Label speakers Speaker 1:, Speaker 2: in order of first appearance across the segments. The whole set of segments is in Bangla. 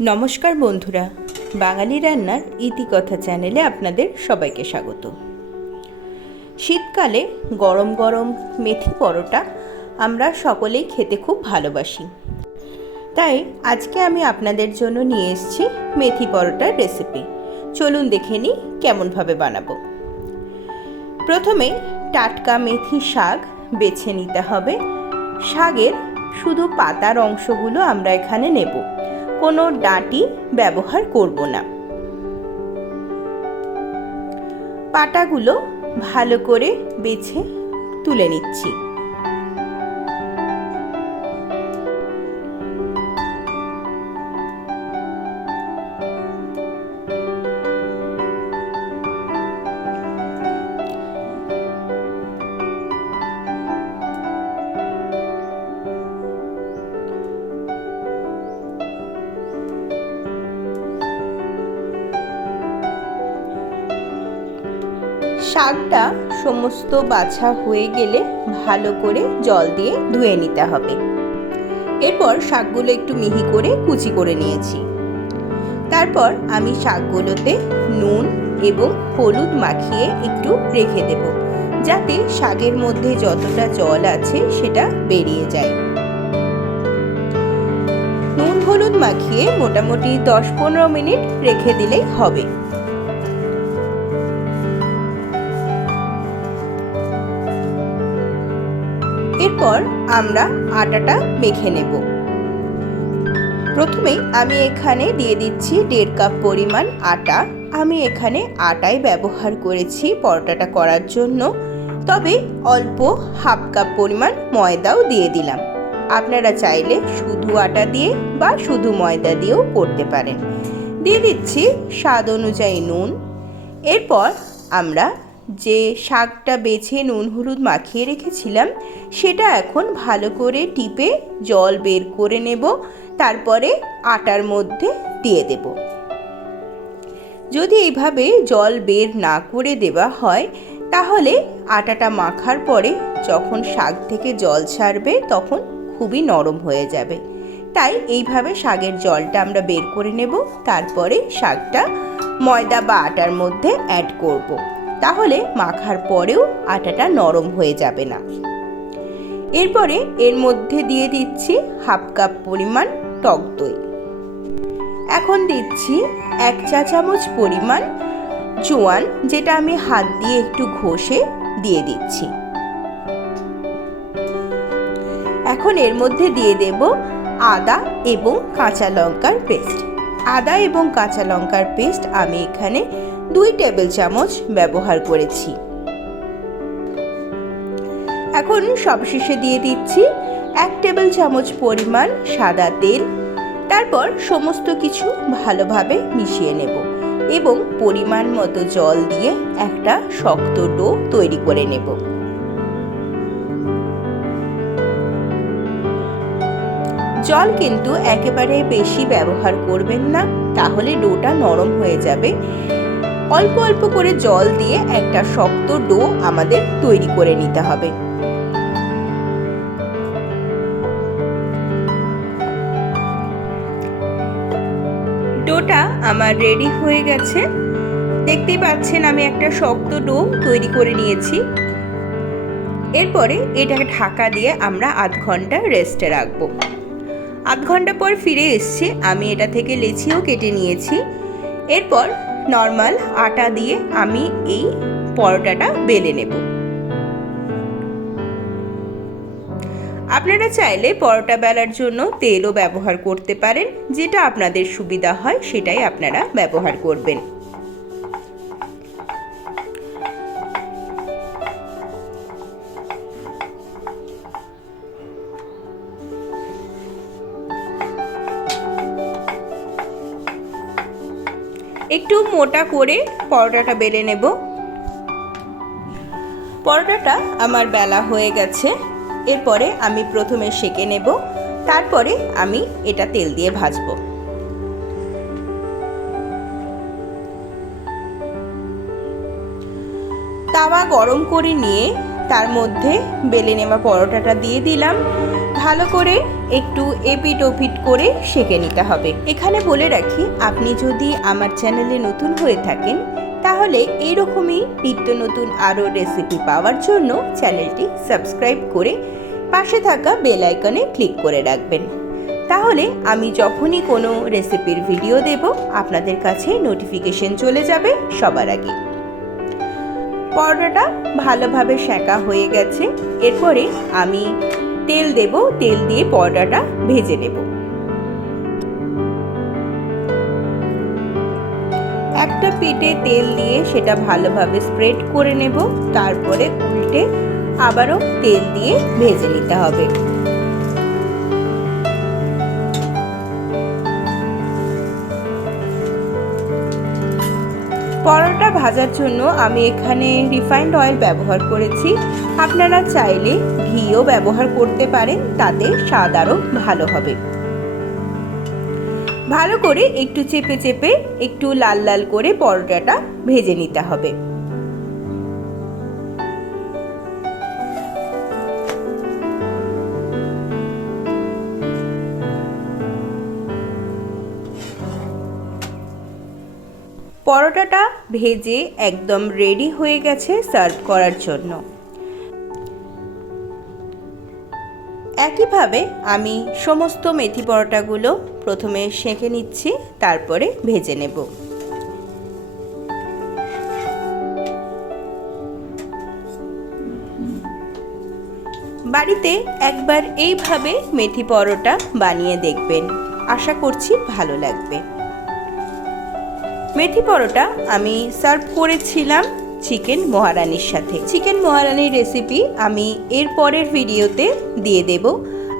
Speaker 1: নমস্কার বন্ধুরা, বাঙালি রান্নার ইতিকথা চ্যানেলে আপনাদের সবাইকে স্বাগত। শীতকালে গরম গরম মেথি পরোটা আমরা সকলেই খেতে খুব ভালোবাসি। তাই আজকে আমি আপনাদের জন্য নিয়ে এসেছি মেথি পরোটার রেসিপি। চলুন দেখে নিই কেমনভাবে বানাবো। প্রথমে টাটকা মেথি শাক বেছে নিতে হবে। শাকের শুধু পাতার অংশগুলো আমরা এখানে নেব। কোনো ডাঁটি ব্যবহার করব না। পাটাগুলো ভালো করে বেছে তুলে নিচ্ছি। শাকটা সমস্ত বাছা হয়ে গেলে ভালো করে জল দিয়ে ধুয়ে নিতে হবে। এরপর শাকগুলো একটু মিহি করে কুচি করে নিয়েছি। তারপর আমি শাকগুলোতে নুন এবং হলুদ মাখিয়ে একটু রেখে দেব, যাতে শাকের মধ্যে যতটা জল আছে সেটা বেরিয়ে যায়। নুন হলুদ মাখিয়ে মোটামুটি দশ পনেরো মিনিট রেখে দিলেই হবে। এরপর আমরা আটাটা মেখে নেব। প্রথমে আমি এখানে দিয়ে দিচ্ছি দেড় কাপ পরিমাণ আটা। আমি এখানে আটাই ব্যবহার করেছি পরোটাটা করার জন্য। তবে অল্প হাফ কাপ পরিমাণ ময়দাও দিয়ে দিলাম। আপনারা চাইলে শুধু আটা দিয়ে বা শুধু ময়দা দিয়েও করতে পারেন। দিয়ে দিচ্ছি স্বাদ অনুযায়ী নুন। এরপর আমরা যে শাকটা বেছে নুন হলুদ মাখিয়ে রেখেছিলাম, সেটা এখন ভালো করে টিপে জল বের করে নেব, তারপরে আটার মধ্যে দিয়ে দেব যদি এইভাবে জল বের না করে দেওয়া হয়, তাহলে আটাটা মাখার পরে যখন শাক থেকে জল ছাড়বে, তখন খুবই নরম হয়ে যাবে তাই এইভাবে শাকের জলটা আমরা বের করে নেব, তারপরে শাকটা ময়দা বা আটার মধ্যে অ্যাড করব। তাহলে মাখার পরেও আটাটা নরম হয়ে যাবে না। এরপরে এর মধ্যে দিয়ে দিচ্ছি হাফ কাপ পরিমাণ টক দই। এখন দিচ্ছি এক চা চামচ পরিমাণ জোয়ান, যেটা আমি হাত দিয়ে একটু ঘষে দিয়ে দিচ্ছি। এখন এর মধ্যে দিয়ে দেব আদা এবং কাঁচা লঙ্কার পেস্ট। আদা এবং কাঁচা লঙ্কার পেস্ট আমি এখানে দুই টেবিল চামচ ব্যবহার করেছি। এখন সবশেষে দিয়ে দিচ্ছি এক টেবিল চামচ পরিমাণ সাদা তেল। তারপর সমস্ত কিছু ভালোভাবে মিশিয়ে নেব এবং পরিমাণ মতো জল দিয়ে একটা শক্ত ডো তৈরি করে নেব। জল কিন্তু একেবারে বেশি ব্যবহার করবেন না, তাহলে ডোটা নরম হয়ে যাবে। অল্প অল্প করে জল দিয়ে একটা শক্ত ডো আমাদের তৈরি করে নিতে হবে। ডোটা আমার রেডি হয়ে গেছে। দেখতেই পাচ্ছেন আমি একটা শক্ত ডো তৈরি করে নিয়েছি। এরপরে এটাকে ঢাকা দিয়ে আমরা আধ ঘণ্টা রেস্টে রাখব। আধ ঘণ্টা পর ফিরে এসছে, আমি এটা থেকে লেচিও কেটে নিয়েছি। এরপর নর্মাল আটা দিয়ে আমি এই পরোটাটা বেলে নেব। আপনারা চাইলে পরোটা বেলার জন্য তেলও ব্যবহার করতে পারেন, যেটা আপনাদের সুবিধা হয় সেটাই আপনারা ব্যবহার করবেন। একটু মোটা করে পরোটাটা বেলে নেব। পরোটাটা আমার বেলা হয়ে গেছে। এরপরে আমি প্রথমে সেকে নেব, তারপরে আমি এটা তেল দিয়ে ভাজবো। তাওয়া গরম করে নিয়ে তার মধ্যে বেলে নেওয়া পরোটাটা দিয়ে দিলাম। ভালো করে একটু এপিট ওপিট করে সেঁকে নিতে হবে। এখানে বলে রাখি, আপনি যদি আমার চ্যানেলে নতুন হয়ে থাকেন, তাহলে এইরকমই নিত্য নতুন আরও রেসিপি পাওয়ার জন্য চ্যানেলটি সাবস্ক্রাইব করে পাশে থাকা বেল আইকনে ক্লিক করে রাখবেন। তাহলে আমি যখনই কোনো রেসিপির ভিডিও দেব, আপনাদের কাছে নোটিফিকেশন চলে যাবে সবার আগে। পরোটাটা ভালোভাবে সেঁকা হয়ে গেছে। এরপরে আমি তেল দেব, তেল দিয়ে পরোটাটা ভেজে নেব। একটা পিঠে তেল দিয়ে সেটা ভালোভাবে স্প্রেড করে নেব, তারপরে উল্টে আবারও তেল দিয়ে ভেজে নিতে হবে। পরোটা ভাজার জন্য আমি এখানে রিফাইন্ড অয়েল ব্যবহার করেছি। আপনারা চাইলে ঘিও ব্যবহার করতে পারেন, তাতে স্বাদ আরও ভালো হবে। ভালো করে একটু চেপে চেপে একটু লাল লাল করে পরোটাটা ভেজে নিতে হবে। পরোটাটা ভেজে একদম রেডি হয়ে গেছে সার্ভ করার জন্য। একইভাবে আমি সমস্ত মেথি পরোটাগুলো প্রথমে সেঁকে নিচ্ছি, তারপরে ভেজে নেব। বাড়িতে একবার এইভাবে মেথি পরোটা বানিয়ে দেখবেন। আশা করছি ভালো লাগবে। মেথি পরোটা আমি সার্ভ করেছিলাম চিকেন মহারানির সাথে। চিকেন মহারানির রেসিপি আমি এর পরের ভিডিওতে দিয়ে দেব।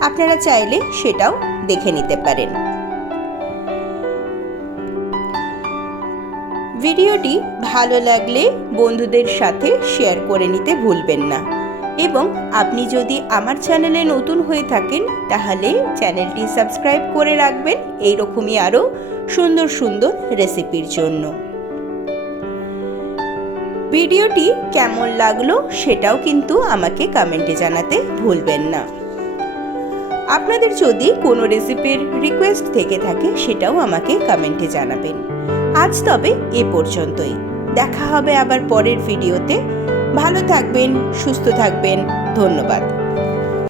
Speaker 1: আপনারা চাইলে সেটাও দেখে নিতে পারেন। ভিডিওটি ভালো লাগলে বন্ধুদের সাথে শেয়ার করে নিতে ভুলবেন না। এবং আপনি যদি আমার চ্যানেলে নতুন হয়ে থাকেন, তাহলে চ্যানেলটি সাবস্ক্রাইব করে রাখবেন। এইরকমই আরও সুন্দর সুন্দর রেসিপির জন্য। ভিডিওটি কেমন লাগল সেটাও কিন্তু আমাকে কমেন্টে জানাতে ভুলবেন না। আপনাদের যদি কোনো রেসিপির রিকোয়েস্ট থেকে থাকে সেটাও আমাকে কমেন্টে জানাবেন। আজ তবে এ পর্যন্তই। দেখা হবে আবার পরের ভিডিওতে। ভালো থাকবেন, সুস্থ থাকবেন। ধন্যবাদ।